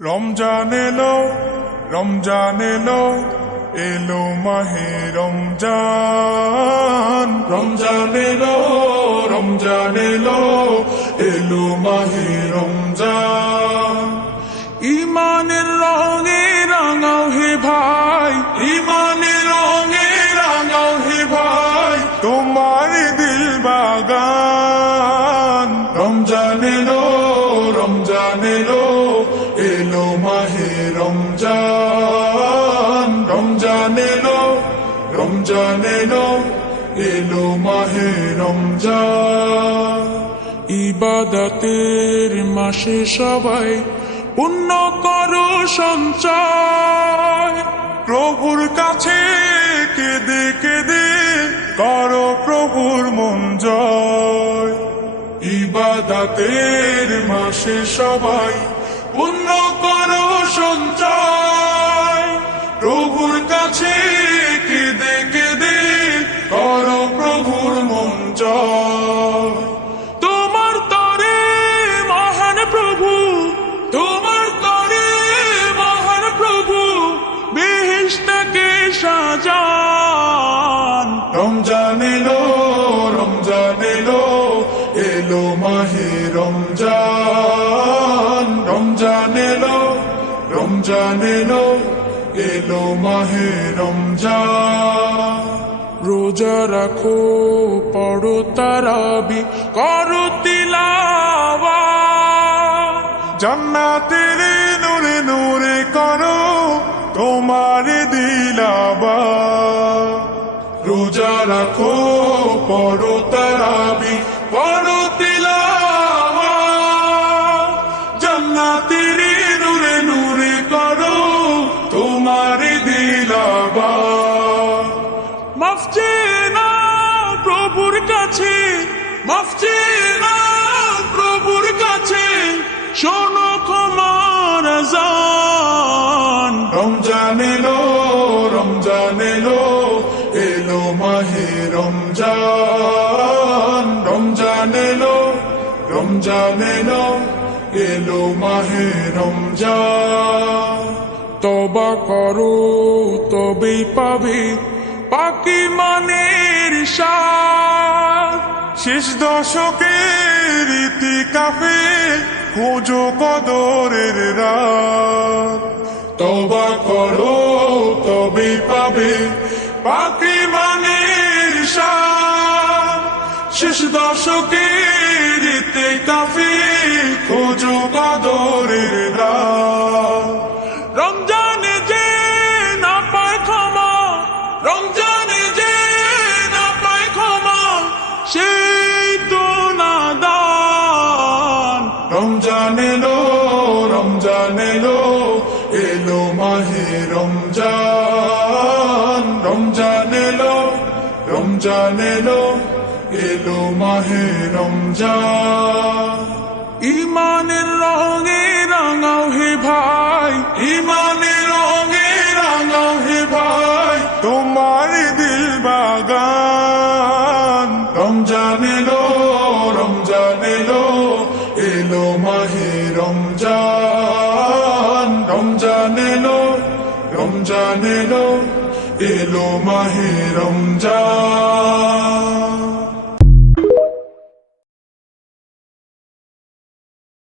রমজান এলো, রমজান এলো, এলো মাহে রমজান। রমজান এলো, রমজান এলো, এলো মাহে রমজান। ইমানের রঙে রাঙাও হে ভাই, ইমানের রঙে রাঙাও হে ভাই, তোমার দিল বাগান। রমজান এলো, রমজান এলো, এলো মাহে রমজান। রমজান এলো, রমজান এলো, এলো মাহে রমজান। ইবাদতের মাসে সবাই পুণ্য করো সঞ্চয়, প্রভুর কাছে কেঁদে কেঁদে করো প্রভুর মন জয়। ইবাদতের মাসে সবাই পুণ্য করো সঞ্চয়, প্রভুর কাছে কেঁদে কেঁদে করো প্রভুর মন জয়। তোমার তরে মহান প্রভু, তোমার তরে মহান প্রভু বেহেশতকে সাজান। রমজান এলো, রমজান এলো, এলো মাহে রমজান। রমজান এলো, রমজান এলো, এলো মাহে রমজান। রোজা রাখো, পড়ো তারাবি, করো তিলাওয়াত, জান্নাতের নূরে নূরে করো তোমার দিলাবাত। রোজা রাখো, পড়ো তারাবি, করো তিলাওয়াত, জান্নাতের নূরে নূরে করো তোমার দিলাবাত। মাফ চেয়ে নাও প্রভুর কাছে, মাফ চেয়ে নাও প্রভুর কাছে, শোনো ক্ষমার আযান। রমজান এলো, রমজান এলো, এলো মাহে রমজান। রমজান এলো, রমজান এলো, এলো মাহে রমজান। তওবা করো তবেই পাবে পাকি মানের স্বাদ, শেষ দশকের ইতিকাফে খোঁজো কদরের রাত। তওবা করো তবেই পাবে পাকি মানের স্বাদ, শেষ দশকের ইতিকাফে খোঁজো কদরের রাত। রমজানে যে না পায় ক্ষমা, রমজানে যে না পায় ক্ষমা, সেই তো নাদান। রমজান এলো, রমজান এলো, এলো মাহে রমজান। রমজান এলো, রমজান এলো, এলো মাহে রমজান। ইমানের রঙে রাঙাও হে ভাই, ইমানের রঙে রাঙাও হে ভাই, তোমার দিল বাগান। রমজান এলো, রমজান এলো, এলো মাহে রমজান। রমজান এলো, রমজান এলো, এলো মাহে রমজান।